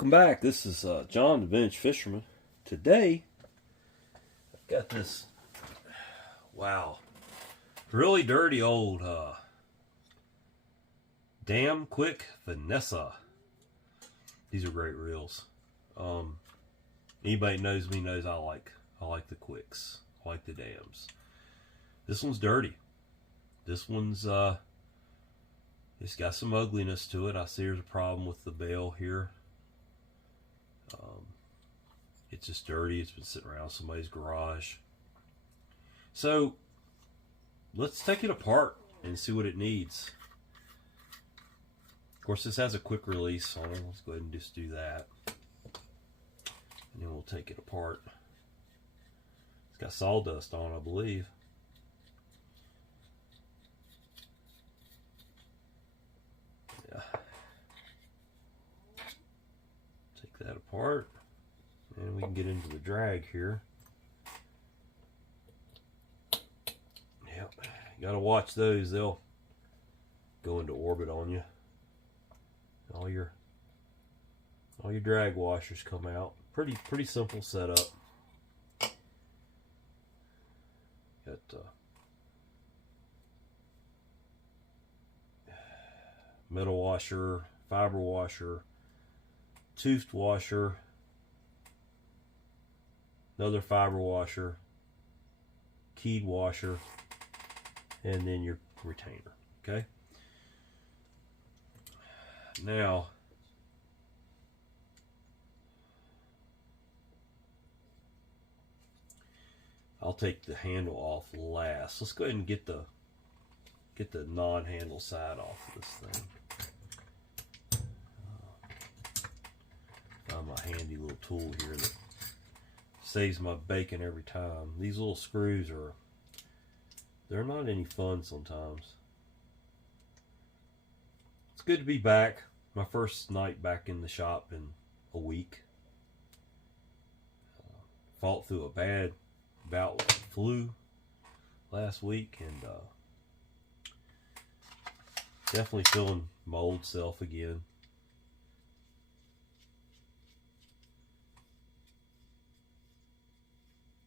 Welcome back. This is John the Vintage Fisherman. Today, I've got this, wow, really dirty old D.A.M Quick Finessa. These are great reels. Anybody knows me knows I like the quicks. I like the D.A.Ms. This one's dirty. This one's it's got some ugliness to it. I see there's a problem with the bail here. It's just dirty. It's been sitting around somebody's garage. So let's take it apart and see what it needs. Of course, this has a quick release on it. Let's go ahead and just do that. And then we'll take it apart. It's got sawdust on, I believe. Yeah. Take that apart. And we can get into the drag here. Yep, you gotta watch those. They'll go into orbit on you. All your drag washers come out. Pretty simple setup. Got metal washer, fiber washer, toothed washer, another fiber washer, keyed washer, and then your retainer. Okay. Now, I'll take the handle off last. Let's go ahead and get the non-handle side off of this thing. Found my handy little tool here that saves my bacon every time. These little screws they're not any fun sometimes. It's good to be back. My first night back in the shop in a week. Fought through a bad bout with the flu last week, and definitely feeling my old self again.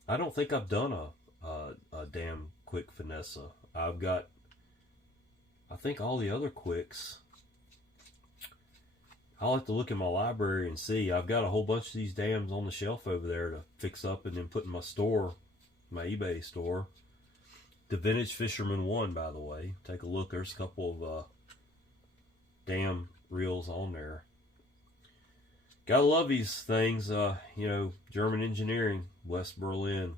I don't think I've done a D.A.M Quick Finessa. I've got, I think, all the other quicks. I'll have to look in my library and see. I've got a whole bunch of these D.A.Ms on the shelf over there to fix up and then put in my store, my eBay store. The Vintage Fisherman 1, by the way. Take a look. There's a couple of D.A.M reels on there. Gotta love these things. You know, German engineering, West Berlin.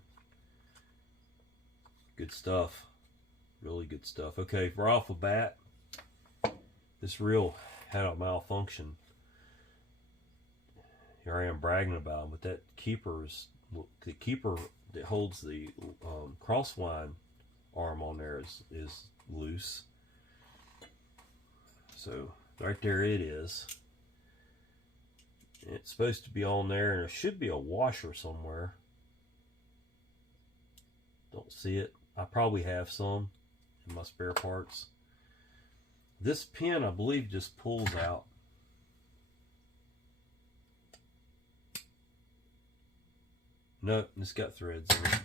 Good stuff. Really good stuff. Okay, right off the bat, this reel had a malfunction. Here I am bragging about them, but that keeper that holds the crosswind arm on there is loose. So right there it is. It's supposed to be on there, and there should be a washer somewhere. Don't see it. I probably have some in my spare parts. This pin, I believe, just pulls out. No, it's got threads in it.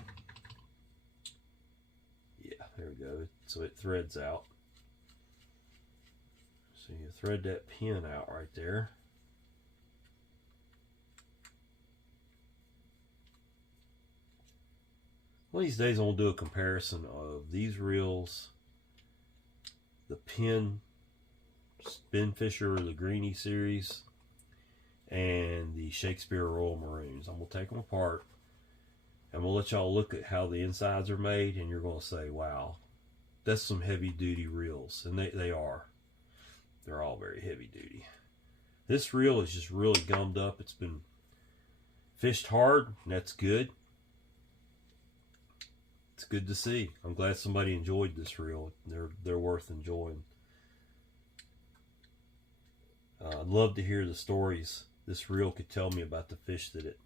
Yeah, there we go. So it threads out. So you thread that pin out right there. One of these days I'm going to do a comparison of these reels, the Penn Spin Fisher, the Greenie series, and the Shakespeare Royal Maroons. I'm going to take them apart, and we'll let y'all look at how the insides are made, and you're going to say, wow, that's some heavy duty reels. And they are. They're all very heavy duty. This reel is just really gummed up. It's been fished hard, and that's good. It's good to see. I'm glad somebody enjoyed this reel. They're worth enjoying. I'd love to hear the stories this reel could tell me about the fish that it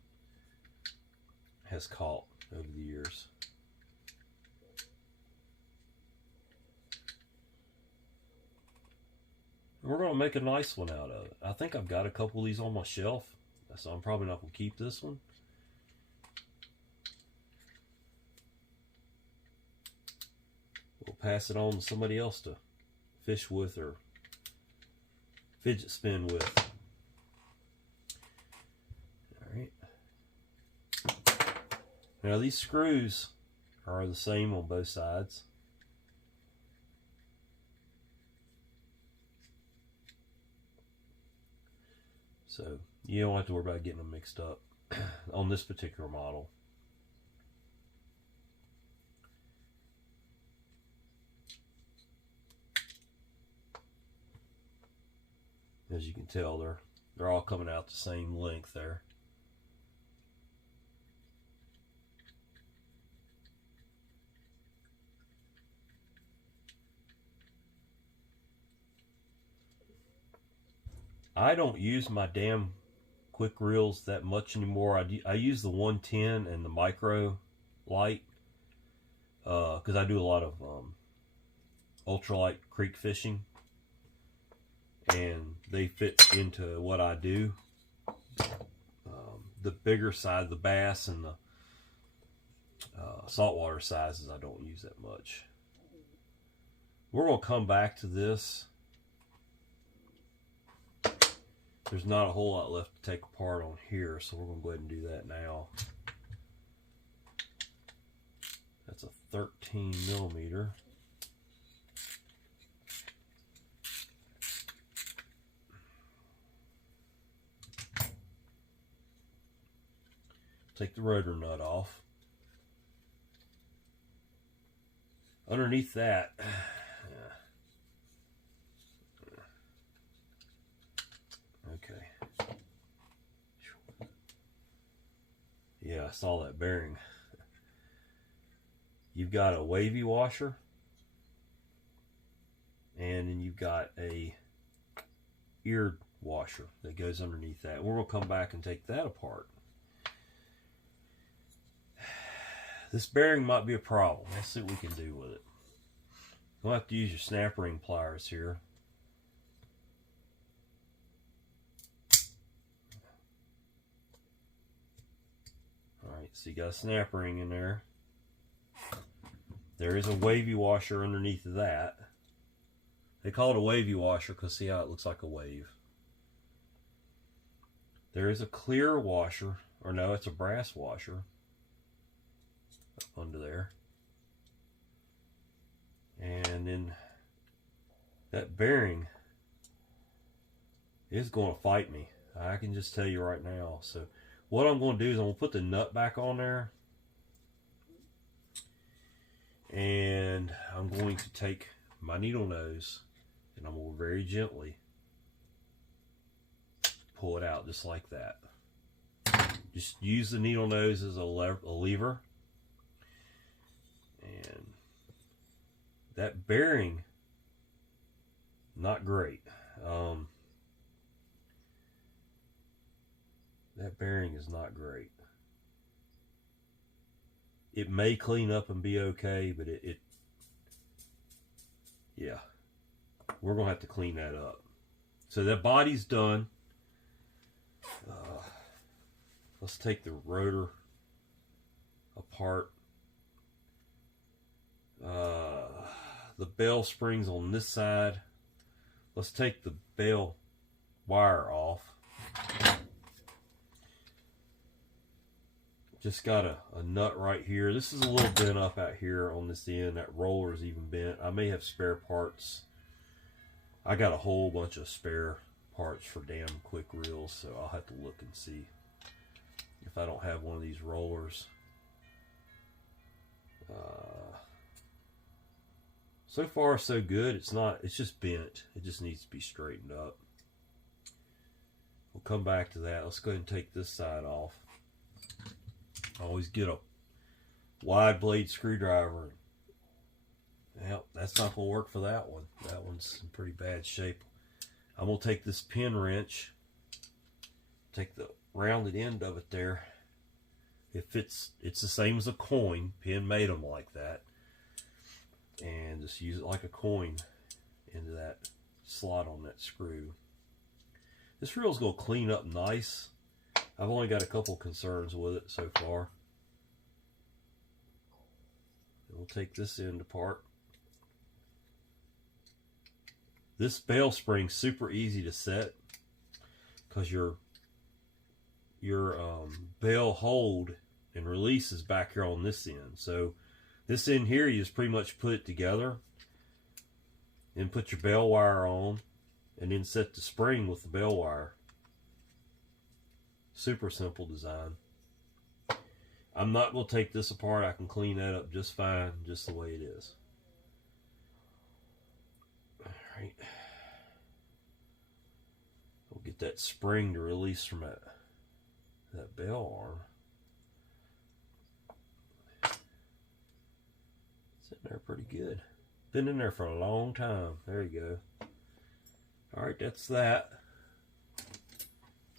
has caught over the years. And we're going to make a nice one out of it. I think I've got a couple of these on my shelf, so I'm probably not going to keep this one. We'll pass it on to somebody else to fish with or fidget spin with. Alright. Now these screws are the same on both sides. So you don't have to worry about getting them mixed up on this particular model. As you can tell, they're all coming out the same length there. I don't use my D.A.M Quick reels that much anymore. I use the 110 and the micro light because I do a lot of ultralight creek fishing, and they fit into what I do. The bigger side, the bass and the saltwater sizes, I don't use that much. We're going to come back to this. There's not a whole lot left to take apart on here, so we're going to go ahead and do that now. That's a 13 millimeter. Take the rotor nut off. Underneath that, okay. Yeah, I saw that bearing. You've got a wavy washer, and then you've got a eared washer that goes underneath that. We're going to come back and take that apart. This bearing might be a problem. Let's see what we can do with it. You'll have to use your snap ring pliers here. Alright, so you got a snap ring in there. There is a wavy washer underneath of that. They call it a wavy washer because see how it looks like a wave. There is a clear washer, or no, it's a brass washer up under there. And then that bearing is going to fight me. I can just tell you right now. So what I'm going to do is I'm going to put the nut back on there, and I'm going to take my needle nose and I'm going to very gently pull it out just like that. Just use the needle nose as a lever. And that bearing, not great. That bearing is not great. It may clean up and be okay, but yeah, we're gonna have to clean that up. So that body's done. Let's take the rotor apart. The bell springs on this side. Let's take the bell wire off. Just got a nut right here. This is a little bent up out here on this end. That roller is even bent. I may have spare parts. I got a whole bunch of spare parts for D.A.M Quick reels, so I'll have to look and see if I don't have one of these rollers. So far so good. It's just bent. It just needs to be straightened up. We'll come back to that. Let's go ahead and take this side off. I always get a wide blade screwdriver. Well, that's not going to work for that one. That one's in pretty bad shape. I'm going to take this pin wrench, take the rounded end of it there. It's the same as a coin. Penn made them like that. And just use it like a coin into that slot on that screw. This reel's going to clean up nice. I've only got a couple concerns with it so far. We'll take this end apart. This bail spring's super easy to set because your bail hold and release is back here on this end. So this end here, you just pretty much put it together and put your bail wire on and then set the spring with the bail wire. Super simple design. I'm not going to take this apart. I can clean that up just fine, just the way it is. Alright. We'll get that spring to release from that bail arm. Sitting there pretty good. Been in there for a long time. There you go. Alright, that's that.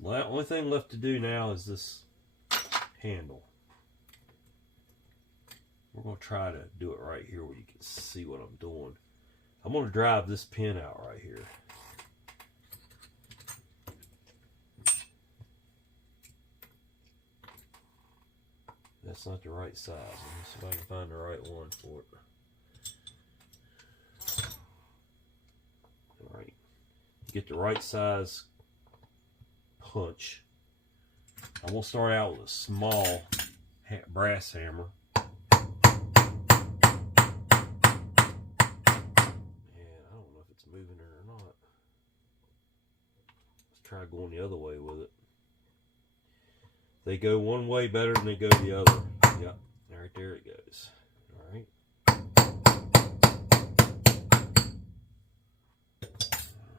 The only thing left to do now is this handle. We're going to try to do it right here where you can see what I'm doing. I'm going to drive this pin out right here. That's not the right size. Let me see if I can find the right one for it. Alright. Get the right size punch. I'm going to start out with a small brass hammer. Moving it or not. Let's try going the other way with it. They go one way better than they go the other. Yep, right there it goes. Alright.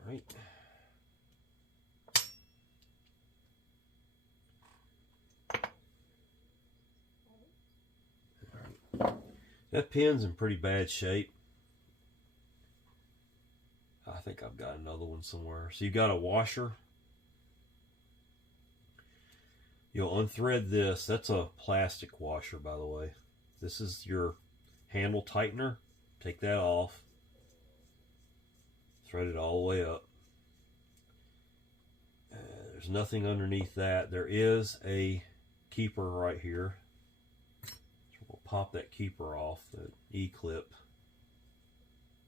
Alright. Alright. That pin's in pretty bad shape. I think I've got another one somewhere. So you got a washer. You'll unthread this. That's a plastic washer, by the way. This is your handle tightener. Take that off. Thread it all the way up. There's nothing underneath that. There is a keeper right here. So we'll pop that keeper off, the E-clip.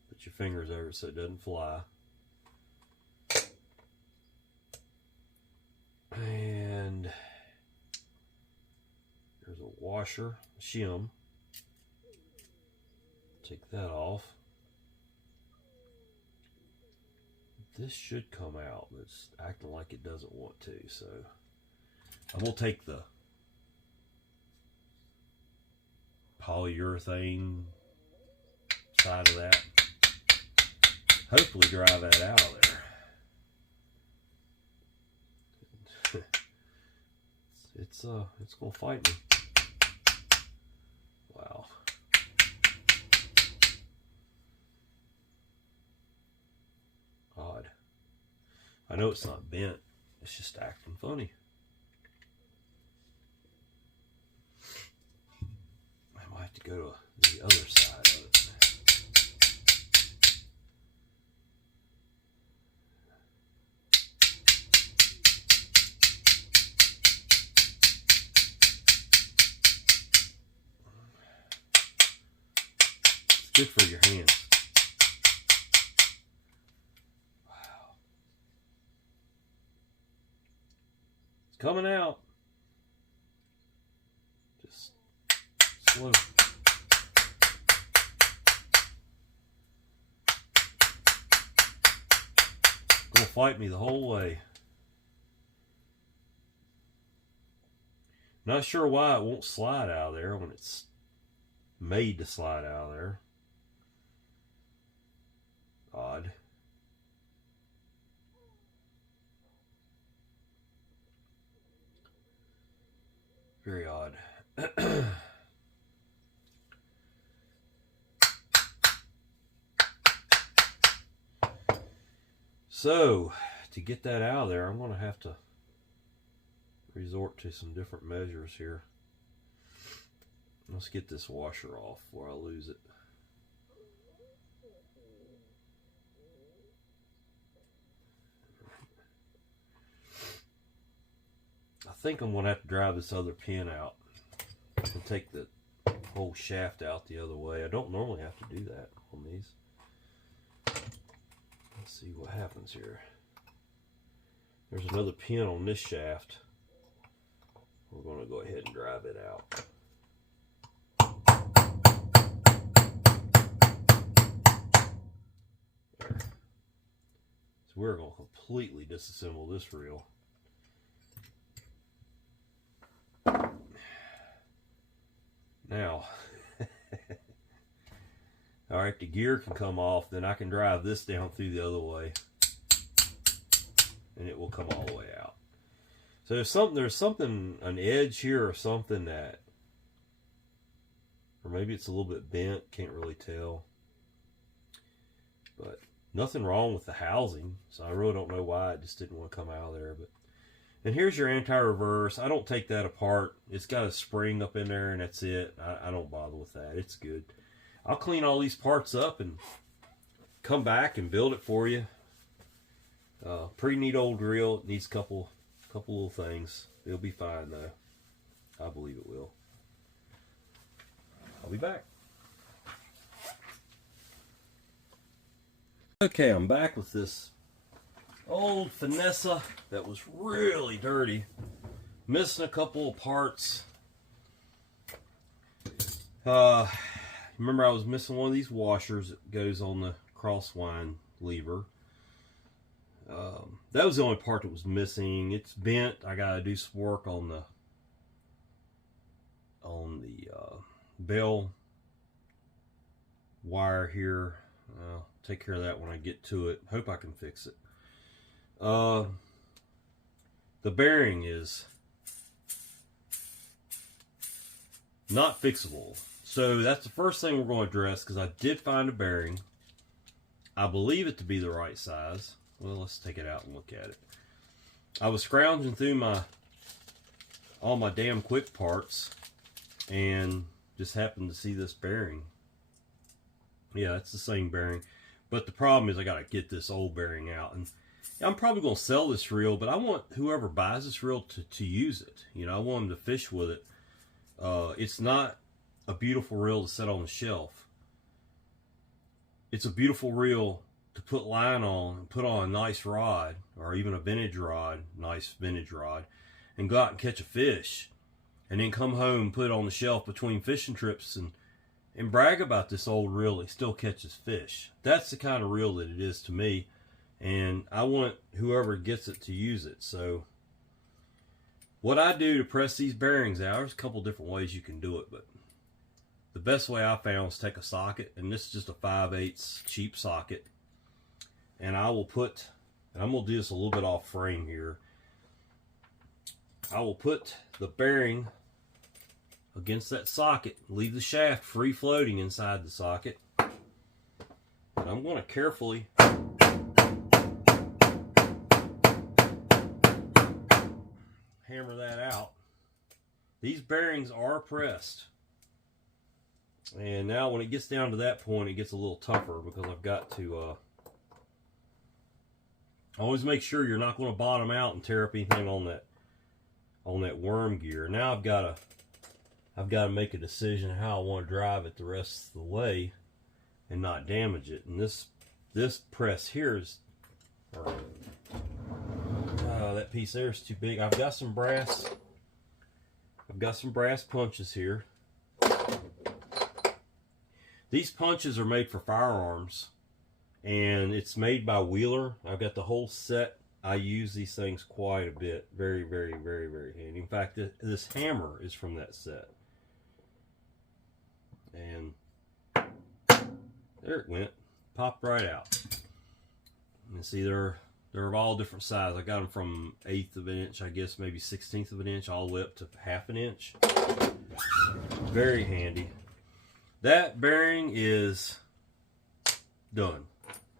Put your fingers over it so it doesn't fly. And there's a washer, shim. Take that off. This should come out, but it's acting like it doesn't want to, so I'm going to take the polyurethane side of that. Hopefully dry that out of there. It's gonna fight me. Wow. Odd. I know it's not bent. It's just acting funny. I might have to go to the other side of it. Good for your hands. Wow. It's coming out. Just slow. Gonna fight me the whole way. Not sure why it won't slide out of there when it's made to slide out of there. Odd. Very odd. So, to get that out of there, I'm going to have to resort to some different measures here. Let's get this washer off before I lose it. I think I'm going to have to drive this other pin out and take the whole shaft out the other way. I don't normally have to do that on these. Let's see what happens here. There's another pin on this shaft. We're going to go ahead and drive it out. There. So we're going to completely disassemble this reel. Now, all right, the gear can come off, then I can drive this down through the other way, and it will come all the way out. So there's something, an edge here or something that, or maybe it's a little bit bent, can't really tell. But nothing wrong with the housing, so I really don't know why it just didn't want to come out of there. But and here's your anti-reverse. I don't take that apart. It's got a spring up in there, and that's it. I don't bother with that. It's good. I'll clean all these parts up and come back and build it for you. Pretty neat old reel. It needs a couple little things. It'll be fine, though. I believe it will. I'll be back. Okay, I'm back with this old Finessa that was really dirty, missing a couple of parts. Remember I was missing one of these washers that goes on the crosswind lever. That was the only part that was missing. It's bent. I gotta do some work on the bell wire here. I'll take care of that when I get to it. Hope I can fix it. The bearing is not fixable. So that's the first thing we're going to address, because I did find a bearing. I believe it to be the right size. Well, let's take it out and look at it. I was scrounging through all my D.A.M Quick parts and just happened to see this bearing. Yeah, it's the same bearing. But the problem is I got to get this old bearing out. And I'm probably going to sell this reel, but I want whoever buys this reel to use it. You know, I want them to fish with it. It's not a beautiful reel to set on the shelf. It's a beautiful reel to put line on and put on a nice rod, or even a vintage rod, nice vintage rod, and go out and catch a fish. And then come home, put it on the shelf between fishing trips and brag about this old reel that still catches fish. That's the kind of reel that it is to me. And I want whoever gets it to use it. So what I do to press these bearings out, there's a couple different ways you can do it, but the best way I found is take a socket, and this is just a 5/8 cheap socket, and I will put, and I'm going to do this a little bit off frame here, I will put the bearing against that socket, leave the shaft free floating inside the socket, and I'm going to carefully hammer that out. These bearings are pressed, and now when it gets down to that point, it gets a little tougher, because I've got to always make sure you're not going to bottom out and tear up anything on that worm gear. Now I've got to make a decision how I want to drive it the rest of the way and not damage it. And this press here is, that piece there is too big. I've got some brass punches here. These punches are made for firearms, and it's made by Wheeler. I've got the whole set. I use these things quite a bit. Very, very, very, very handy. In fact, this hammer is from that set. And there it went. Popped right out. And see, they're of all different sizes. I got them from 1/8 of an inch, I guess, maybe 1/16 of an inch, all the way up to 1/2 inch. Very handy. That bearing is done.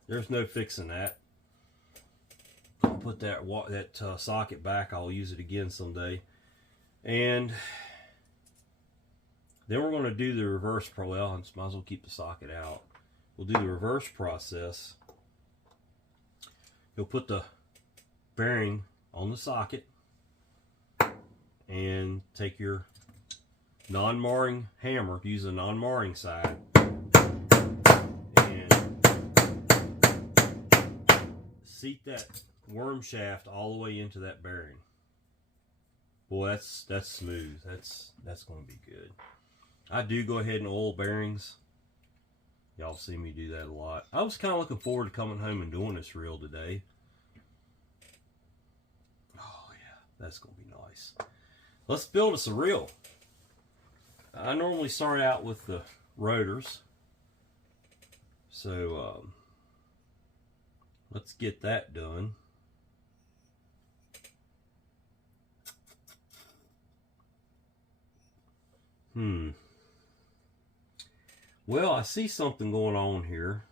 There's no fixing that. I'll put that socket back. I'll use it again someday. And then we're going to do the reverse. Well, I might as well keep the socket out. We'll do the reverse process. You'll put the bearing on the socket, and take your non-marring hammer, use a non-marring side, and seat that worm shaft all the way into that bearing. Boy, that's smooth. That's going to be good. I do go ahead and oil bearings. Y'all see me do that a lot. I was kind of looking forward to coming home and doing this reel today. Oh yeah, that's going to be nice. Let's build us a reel. I normally start out with the rotors. So let's get that done. Well, I see something going on here.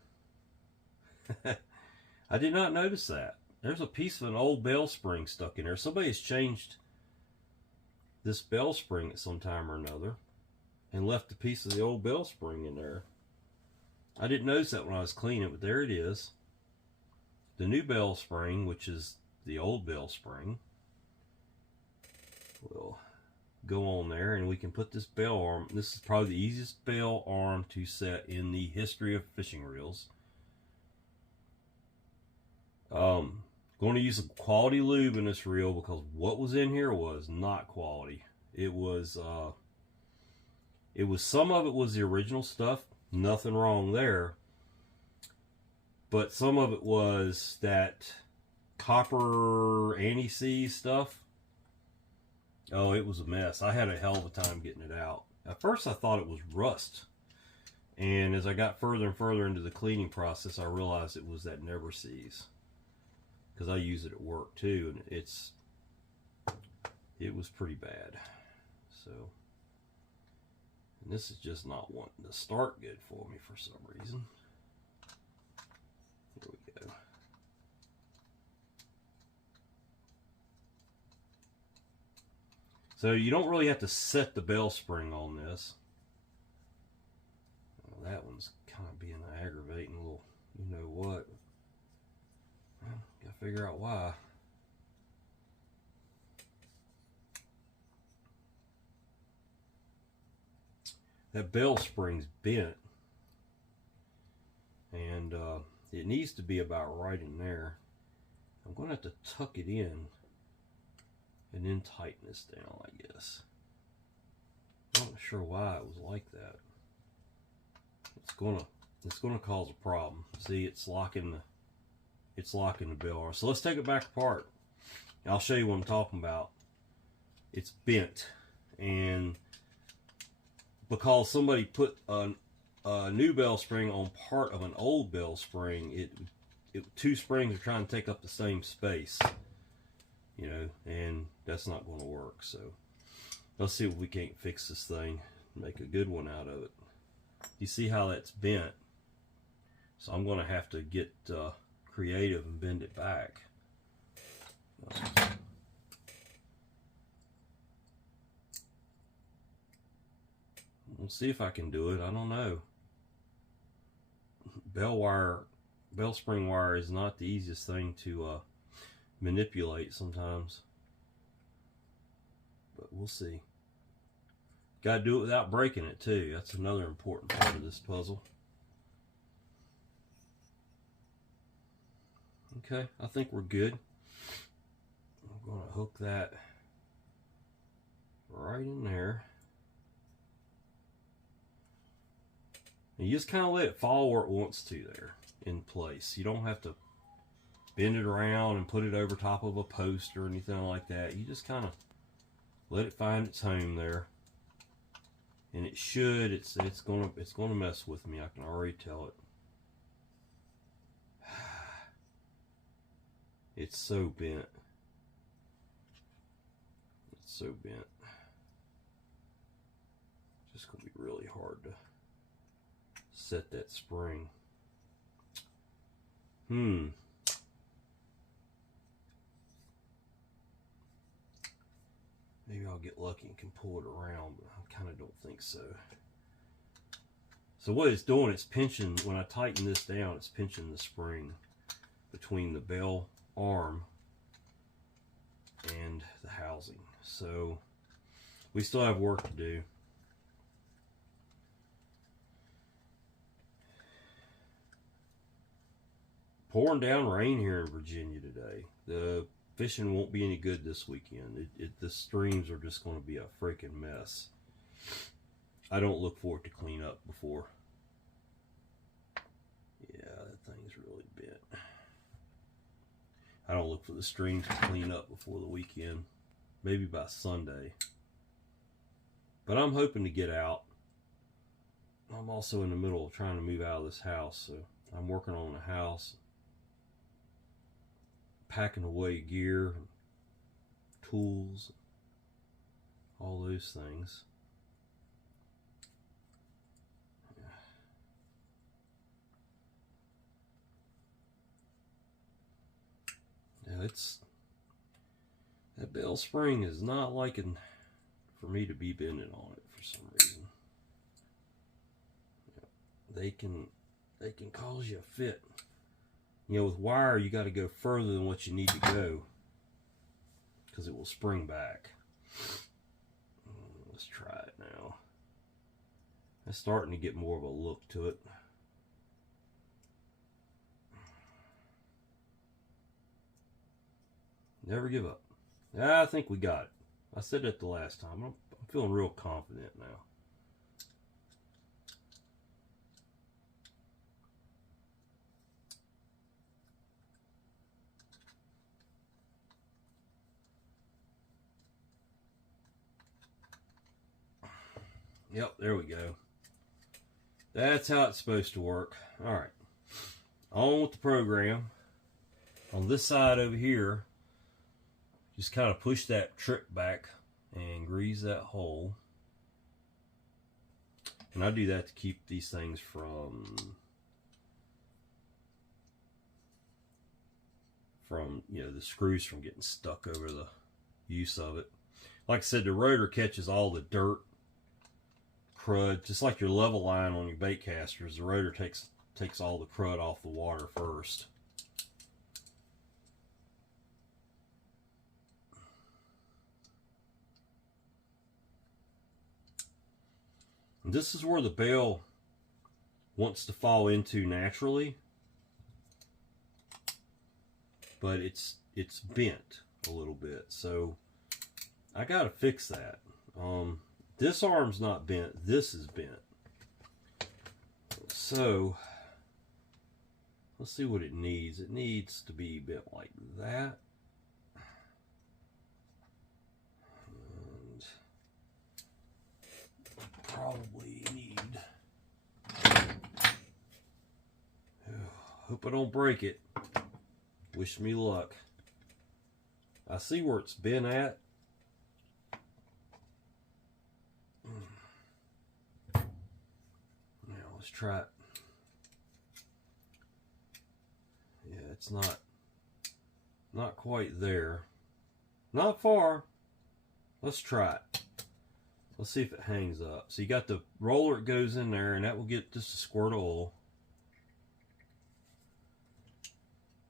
I did not notice that. There's a piece of an old bell spring stuck in there. Somebody has changed this bell spring at some time or another and left a piece of the old bell spring in there. I didn't notice that when I was cleaning, but there it is. The new bell spring, which is the old bell spring, will go on there, and we can put this bell arm. This is probably the easiest bell arm to set in the history of fishing reels. Going to use some quality lube in this reel because what was in here was not quality. It was some of it was the original stuff, nothing wrong there, but some of it was that copper anti-seize stuff. Oh, it was a mess. I had a hell of a time getting it out. At first I thought it was rust, and as I got further and further into the cleaning process, I realized it was that never seize, because I use it at work too, and it was pretty bad. So, and this is just not wanting to start good for me for some reason. Here we go. So you don't really have to set the bell spring on this. Well, that one's kind of being aggravating little, you know what. Well, gotta figure out why. That bell spring's bent, and it needs to be about right in there. I'm going to have to tuck it in and then tighten this down, I guess. I'm not sure why it was like that. It's gonna cause a problem. See, it's locking the bell arm. So let's take it back apart. I'll show you what I'm talking about. It's bent, and because somebody put a new bell spring on part of an old bell spring, two springs are trying to take up the same space, you know, and that's not going to work. So let's see if we can't fix this thing and make a good one out of it. You see how that's bent? So I'm going to have to get creative and bend it back. We'll see if I can do it. I don't know. Bell spring wire is not the easiest thing to manipulate sometimes, but we'll see. Got to do it without breaking it too. That's another important part of this puzzle. Okay, I think we're good. I'm going to hook that right in there. And you just kind of let it fall where it wants to there in place. You don't have to bend it around and put it over top of a post or anything like that. You just kind of let it find its home there. And it should, it's gonna mess with me. I can already tell it. It's so bent. It's so bent. It's just gonna be really hard to set that spring. Maybe I'll get lucky and can pull it around, but I kind of don't think so. So what it's doing, it's pinching, when I tighten this down, it's pinching the spring between the bell arm and the housing. So we still have work to do. Pouring down rain here in Virginia today. The fishing won't be any good this weekend. The streams are just going to be a freaking mess. I don't look for it to clean up before. Yeah, that thing's really bent. I don't look for the streams to clean up before the weekend. Maybe by Sunday. But I'm hoping to get out. I'm also in the middle of trying to move out of this house, so I'm working on the house, packing away gear, tools, all those things. Yeah, that bell spring is not liking for me to be bending on it for some reason. They can cause you a fit. You know, with wire, you got to go further than what you need to go because it will spring back. Let's try it now. It's starting to get more of a look to it. Never give up. Yeah, I think we got it. I said that the last time. I'm feeling real confident now. Yep, there we go. That's how it's supposed to work. All right. On with the program. On this side over here, just kind of push that trip back and grease that hole. And I do that to keep these things from you know, the screws from getting stuck over the use of it. Like I said, the rotor catches all the dirt, crud, just like your level line on your bait casters. The rotor takes all the crud off the water first. And this is where the bail wants to fall into naturally, but it's bent a little bit, so I gotta fix that. This arm's not bent, this is bent. So let's see what it needs. It needs to be bent like that. And probably need, hope I don't break it. Wish me luck. I see where it's been at. Now let's try it. Yeah, it's not quite there. Not far. Let's try it. Let's see if it hangs up. So you got the roller, it goes in there, and that will get just a squirt of oil.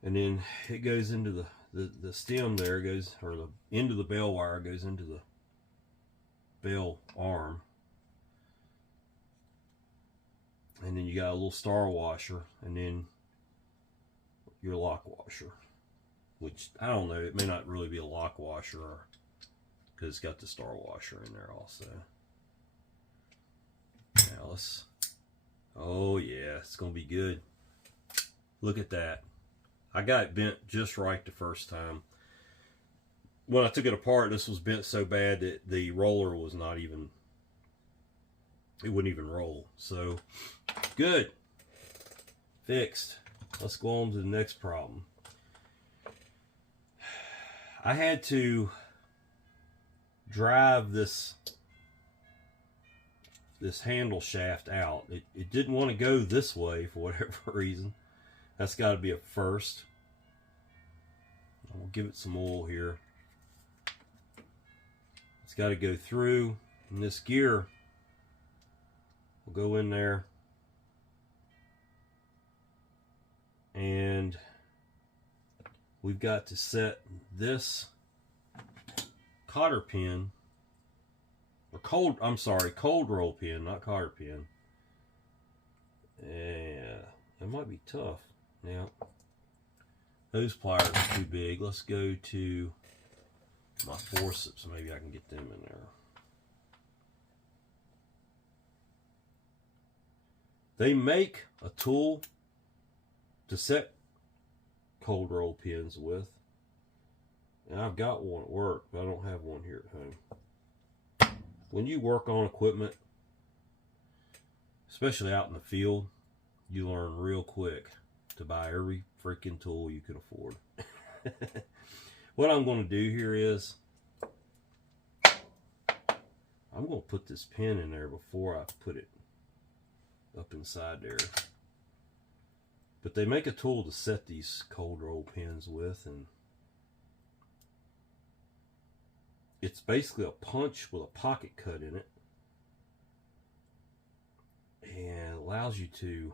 And then it goes into the stem there, goes, or the end of the bail wire goes into the bail arm. And then you got a little star washer, and then your lock washer. Which, I don't know, it may not really be a lock washer, because it's got the star washer in there also. Now let's, oh yeah, it's going to be good. Look at that. I got it bent just right the first time. When I took it apart, this was bent so bad that the roller was not even, it wouldn't even roll. So, good. Fixed. Let's go on to the next problem. I had to drive this handle shaft out. It didn't want to go this way for whatever reason. That's got to be a first. We'll give it some oil here. It's got to go through, and this gear will go in there, and we've got to set this cotter pin cold roll pin, not cotter pin. Yeah, that might be tough. Now, those pliers are too big. Let's go to my forceps. Maybe I can get them in there. They make a tool to set cold roll pins with. And I've got one at work, but I don't have one here at home. When you work on equipment, especially out in the field, you learn real quick to buy every freaking tool you can afford. What I'm going to do here is I'm going to put this pin in there before I put it up inside there. But they make a tool to set these cold roll pins with, and it's basically a punch with a pocket cut in it, and it allows you to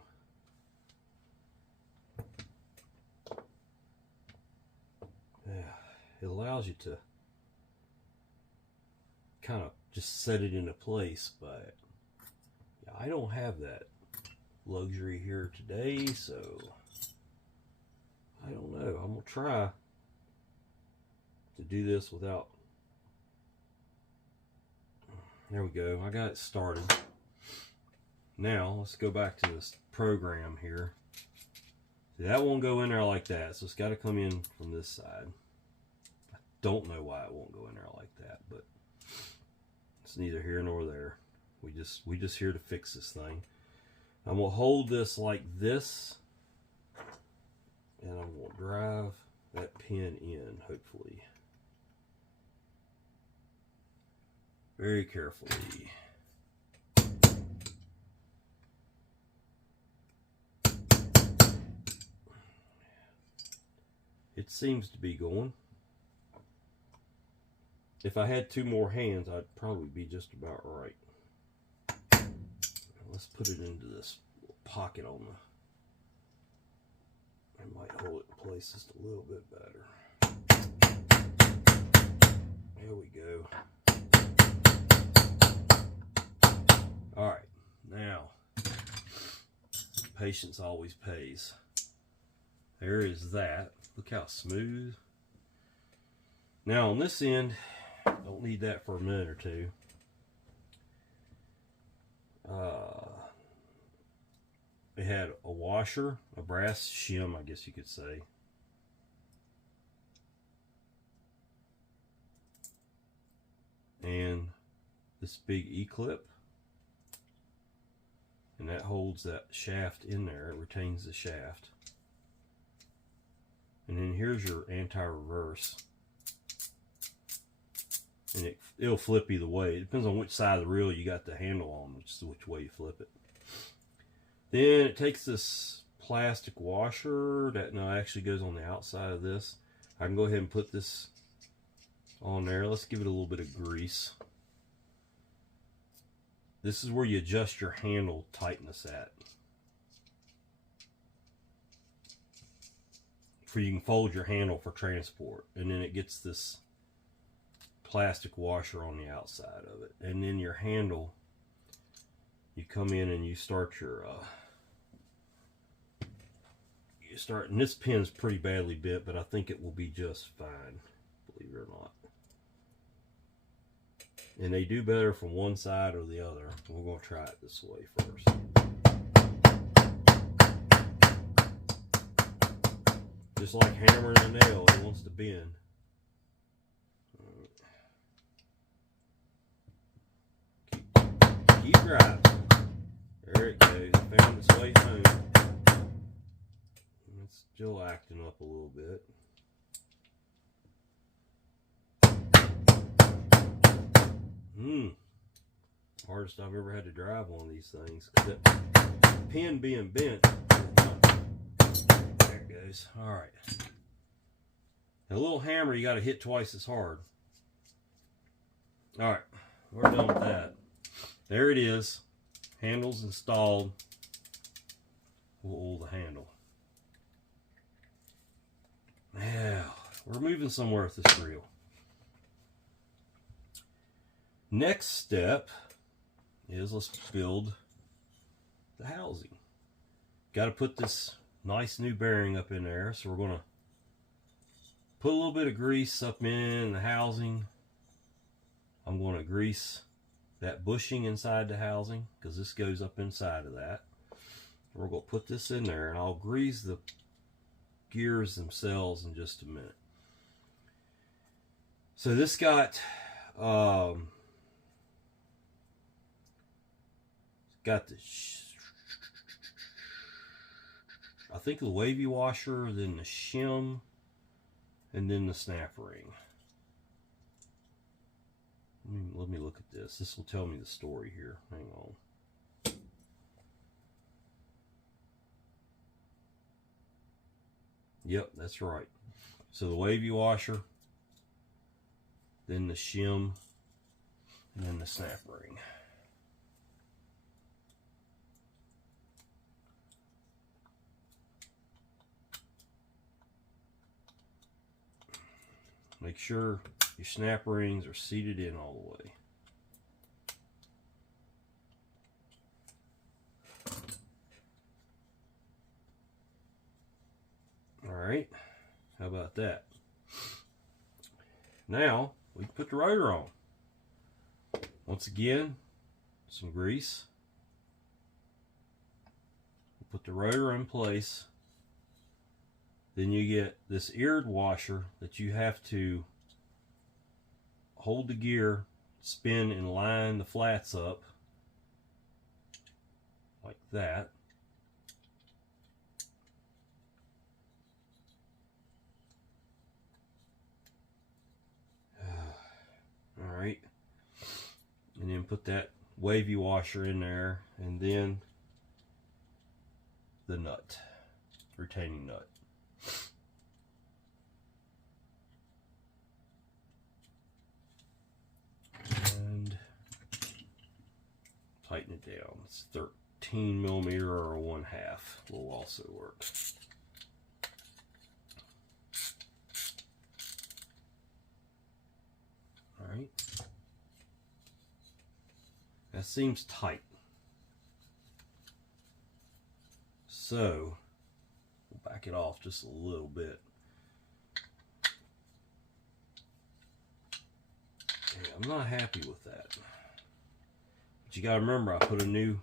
kind of just set it into place. But yeah, I don't have that luxury here today, so I don't know. I'm gonna try to do this without. There we go. I got it started. Now let's go back to this program here. See, that won't go in there like that, so it's got to come in from this side. I don't know why it won't go in there like that, but it's neither here nor there. We just here to fix this thing. I'm gonna hold this like this, and I'm gonna drive that pin in, hopefully. Very carefully. It seems to be going. If I had two more hands, I'd probably be just about right. Let's put it into this pocket on the... I might hold it in place just a little bit better. There we go. Alright, now, patience always pays. There is that. Look how smooth. Now on this end, don't need that for a minute or two. It had a washer, a brass shim, I guess you could say. And this big E-clip. And that holds that shaft in there. It retains the shaft. And then here's your anti-reverse. And it'll flip either way. It depends on which side of the reel you got the handle on, which way you flip it. Then it takes this plastic washer that actually goes on the outside of this. I can go ahead and put this on there. Let's give it a little bit of grease. This is where you adjust your handle tightness at. For you can fold your handle for transport. And then it gets this plastic washer on the outside of it. And then your handle, you come in and you start your and this pin's pretty badly bit, but I think it will be just fine, believe it or not. And they do better from one side or the other. We're going to try it this way first. Just like hammering a nail, it wants to bend. Keep driving. There it goes. It found its way home. It's still acting up a little bit. Hardest I've ever had to drive one of these things. That pin being bent. There it goes. Alright. A little hammer you got to hit twice as hard. Alright. We're done with that. There it is. Handle's installed. We'll oil the handle. Now, we're moving somewhere with this reel. Next step is let's build the housing. Got to put this nice new bearing up in there, so we're going to put a little bit of grease up in the housing. I'm going to grease that bushing inside the housing because this goes up inside of that. We're going to put this in there, and I'll grease the gears themselves in just a minute. So this got the I think the wavy washer, then the shim, and then the snap ring. Let me look at this. This will tell me the story here. Hang on. Yep, that's right. So the wavy washer, then the shim, and then the snap ring. Make sure your snap rings are seated in all the way. Alright, how about that? Now, we can put the rotor on. Once again, some grease. Put the rotor in place. Then you get this eared washer that you have to hold the gear, spin and line the flats up like that. Alright, and then put that wavy washer in there, and then the nut, retaining nut. And tighten it down. It's 13 millimeter or 1/2 will also work. Alright. That seems tight. So, we'll back it off just a little bit. Yeah, I'm not happy with that. But you gotta remember, I put a new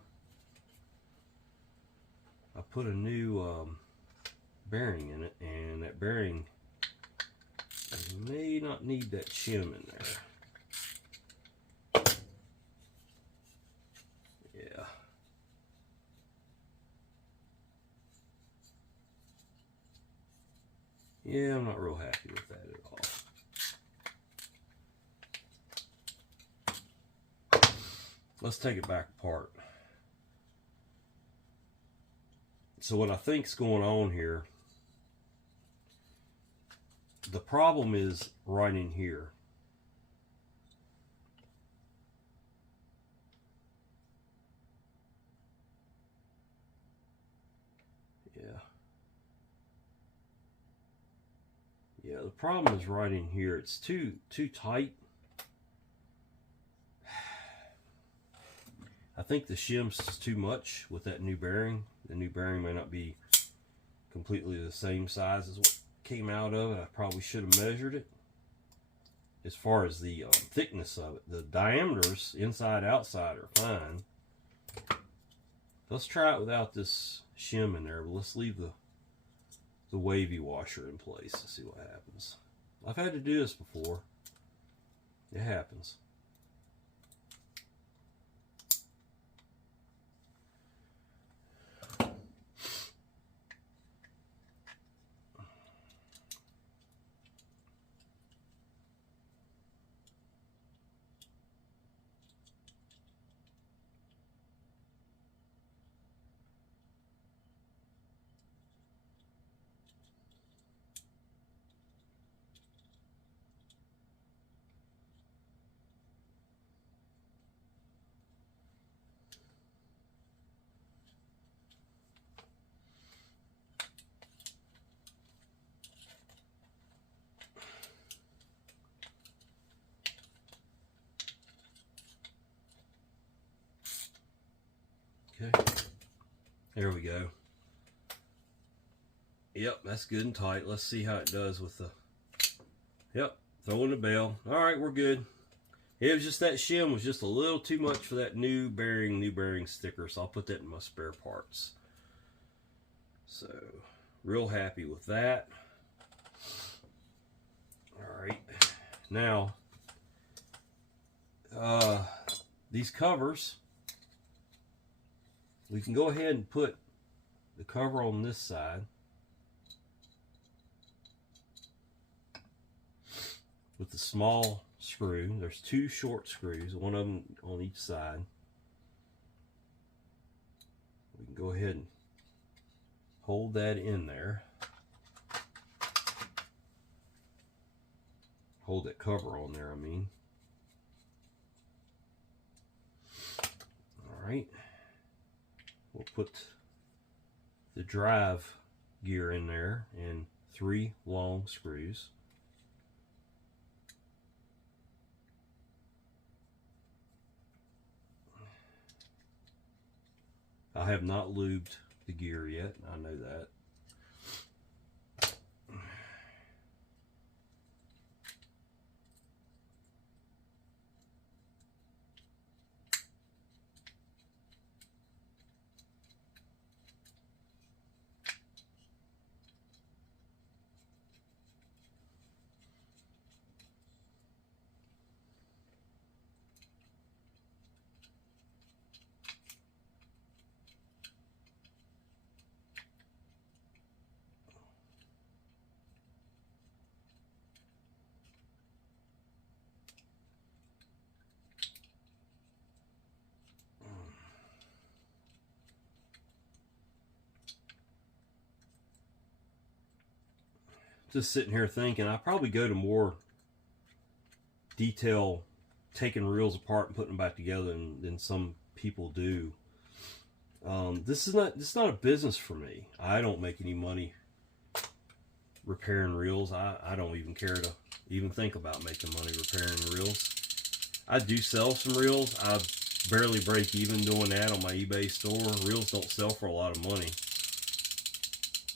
bearing in it, and that bearing may not need that shim in there. Yeah. Yeah, I'm not real happy with that at all. Let's take it back apart. So what I think's going on here, the problem is right in here. Yeah, the problem is right in here. It's too tight. I think the shim's too much with that new bearing. The new bearing may not be completely the same size as what came out of it. I probably should have measured it. As far as the thickness of it, the diameters inside outside are fine. Let's try it without this shim in there, but let's leave the wavy washer in place to see what happens. I've had to do this before. It happens. There we go. Yep, that's good and tight. Let's see how it does with the... Yep, throwing the bell. All right, we're good. It was just that shim was just a little too much for that new bearing sticker, so I'll put that in my spare parts. So, real happy with that. All right, now these covers, we can go ahead and put the cover on this side with the small screw. There's two short screws, one of them on each side. We can go ahead and hold that in there. Hold that cover on there, I mean. All right. We'll put the drive gear in there and 3 long screws. I have not lubed the gear yet, I know that. Just sitting here thinking, I probably go to more detail, taking reels apart and putting them back together than some people do. This is not a business for me. I don't make any money repairing reels. I don't even care to even think about making money repairing reels. I do sell some reels. I barely break even doing that on my eBay store. Reels don't sell for a lot of money.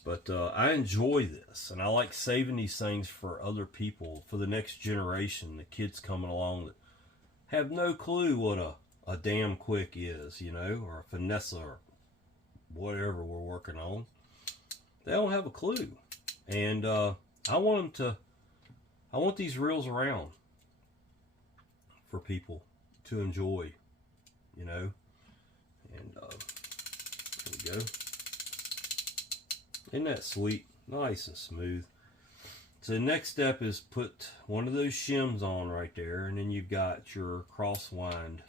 But I enjoy this, and I like saving these things for other people, for the next generation, the kids coming along that have no clue what a D.A.M Quick is, you know, or a Finessa or whatever we're working on. They don't have a clue. And I want these reels around for people to enjoy, you know. And there we go. Isn't that sweet? Nice and smooth. So the next step is put one of those shims on right there, and then you've got your cross wind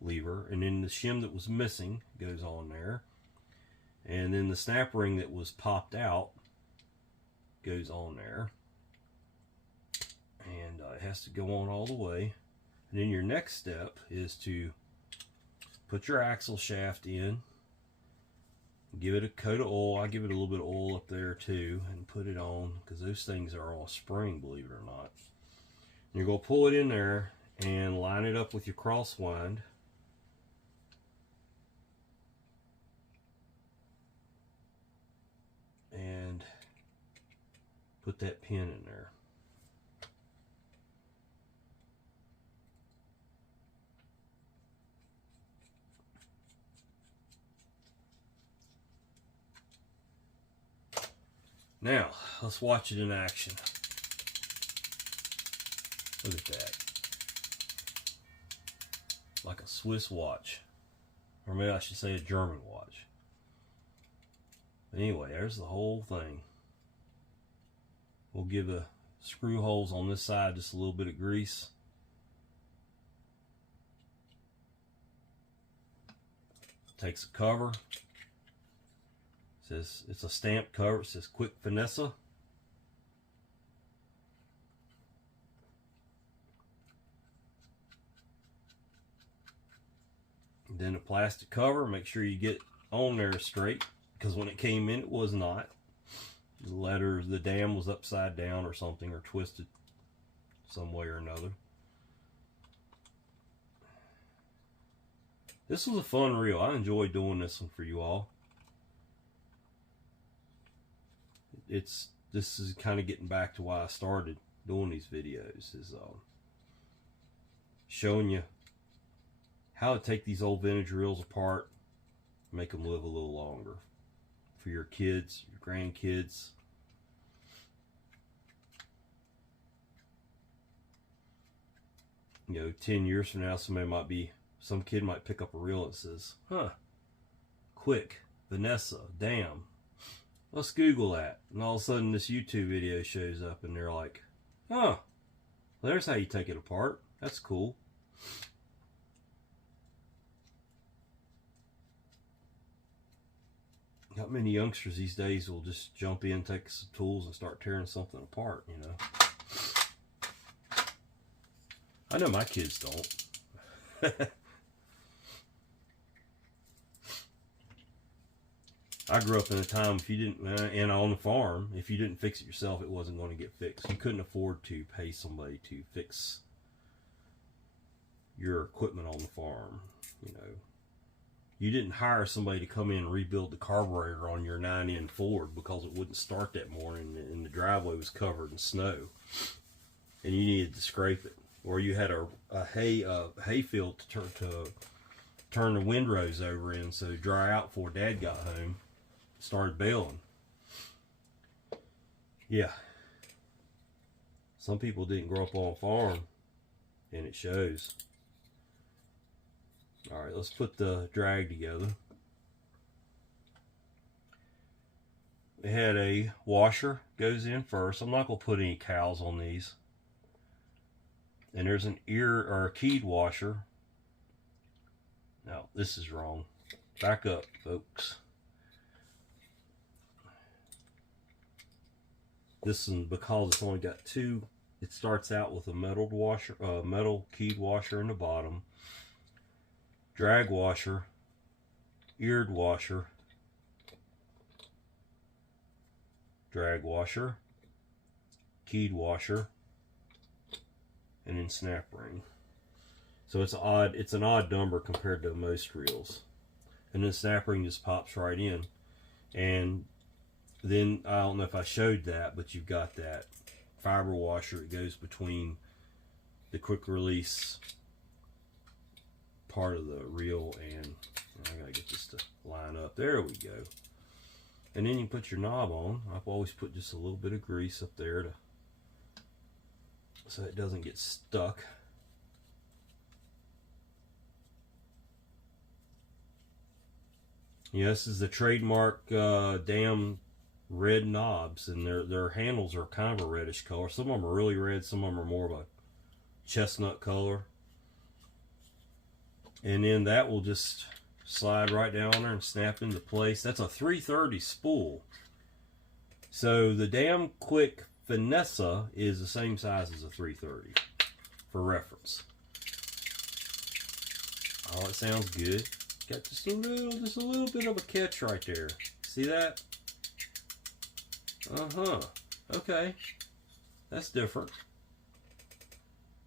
lever, and then the shim that was missing goes on there, and then the snap ring that was popped out goes on there, and it has to go on all the way. And then your next step is to put your axle shaft in. Give it a coat of oil. I give it a little bit of oil up there too, and put it on, because those things are on a spring, believe it or not. And you're going to pull it in there and line it up with your cross wind. And put that pin in there. Now, let's watch it in action. Look at that. Like a Swiss watch. Or maybe I should say a German watch. Anyway, there's the whole thing. We'll give the screw holes on this side just a little bit of grease. Takes a cover. Says it's a stamped cover. It says Quick Finessa. Then a plastic cover. Make sure you get on there straight, because when it came in, it was not. The letters, the D.A.M was upside down or something, or twisted some way or another. This was a fun reel. I enjoyed doing this one for you all. this is kind of getting back to why I started doing these videos, is showing you how to take these old vintage reels apart, make them live a little longer for your kids, your grandkids. You know, 10 years from now, some kid might pick up a reel that says, huh, Quick Finessa, D.A.M. Let's Google that. And all of a sudden this YouTube video shows up and they're like, huh, there's how you take it apart. That's cool. Not many youngsters these days will just jump in, take some tools, and start tearing something apart, you know. I know my kids don't. I grew up in a time, if you didn't, and on the farm, if you didn't fix it yourself, it wasn't going to get fixed. You couldn't afford to pay somebody to fix your equipment on the farm, you know. You didn't hire somebody to come in and rebuild the carburetor on your 9N Ford because it wouldn't start that morning and the driveway was covered in snow and you needed to scrape it. Or you had a hay field to turn the windrows over in so it'd dry out before Dad got home, started baling. Yeah. Some people didn't grow up on a farm, and it shows. Alright, let's put the drag together. It had a washer, goes in first. I'm not going to put any cowls on these. And there's an ear or a keyed washer. No, this is wrong. Back up, folks. This one, because it's only got two, it starts out with a metal washer, metal keyed washer in the bottom, drag washer, eared washer, drag washer, keyed washer, and then snap ring. So it's an odd number compared to most reels. And then snap ring just pops right in. And then, I don't know if I showed that, but you've got that fiber washer that goes between the quick release part of the reel and I gotta get this to line up. There we go. And then you put your knob on. I've always put just a little bit of grease up there so it doesn't get stuck. Yeah, this is the trademark D.A.M red knobs, and their handles are kind of a reddish color. Some of them are really red, some of them are more of a chestnut color. And then that will just slide right down there and snap into place. That's a 330 spool. So the D.A.M Quick Finessa is the same size as a 330 for reference. Oh, it sounds good. Got just a little bit of a catch right there. See that? Okay. That's different.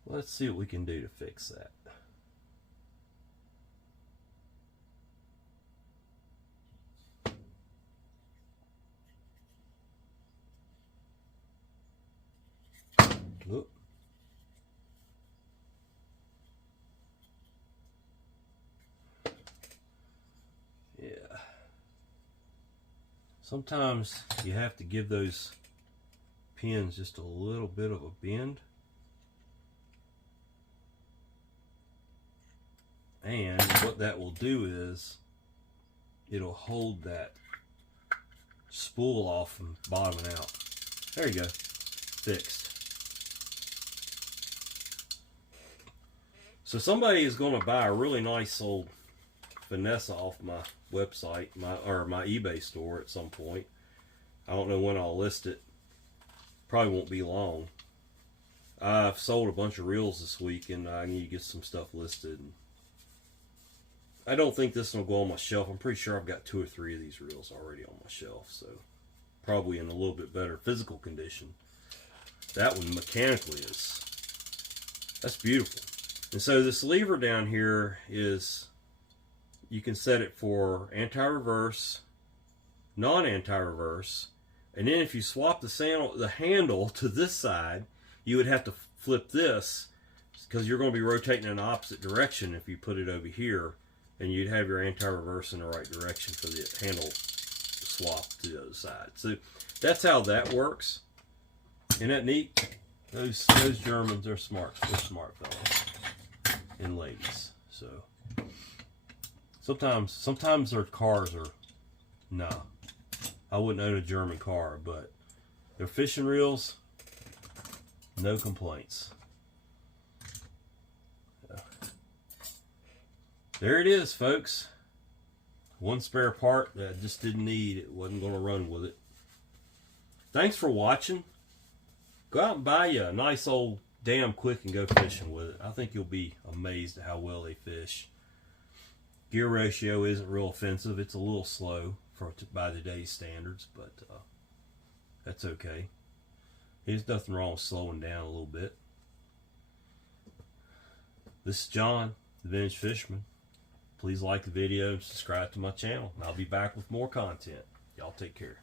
Let's see what we can do to fix that. Look. Yeah. Sometimes you have to give those pins just a little bit of a bend. And what that will do is it'll hold that spool off from bottoming out. There you go. Fixed. So somebody is going to buy a really nice old Finessa off my website, my eBay store at some point. I don't know when I'll list it. Probably won't be long. I've sold a bunch of reels this week and I need to get some stuff listed. I don't think this one will go on my shelf. I'm pretty sure I've got 2 or 3 of these reels already on my shelf, so probably in a little bit better physical condition. That one mechanically that's beautiful. And so this lever down here is, you can set it for anti-reverse, non-anti-reverse, And then if you swap the handle to this side, you would have to flip this, because you're going to be rotating in the opposite direction if you put it over here, and you'd have your anti-reverse in the right direction for the handle swap to the other side. So that's how that works. Isn't that neat? Those Germans are smart. They're smart fellows and ladies. So sometimes their cars are, nah, I wouldn't own a German car, but their fishing reels, no complaints. There it is, folks. One spare part that I just didn't need. It wasn't going to run with it. Thanks for watching. Go out and buy you a nice old D.A.M Quick and go fishing with it. I think you'll be amazed at how well they fish. Gear ratio isn't real offensive. It's a little slow by today's standards, but that's okay. There's nothing wrong with slowing down a little bit. This is John, the Vintage Fisherman. Please like the video and subscribe to my channel. I'll be back with more content. Y'all take care.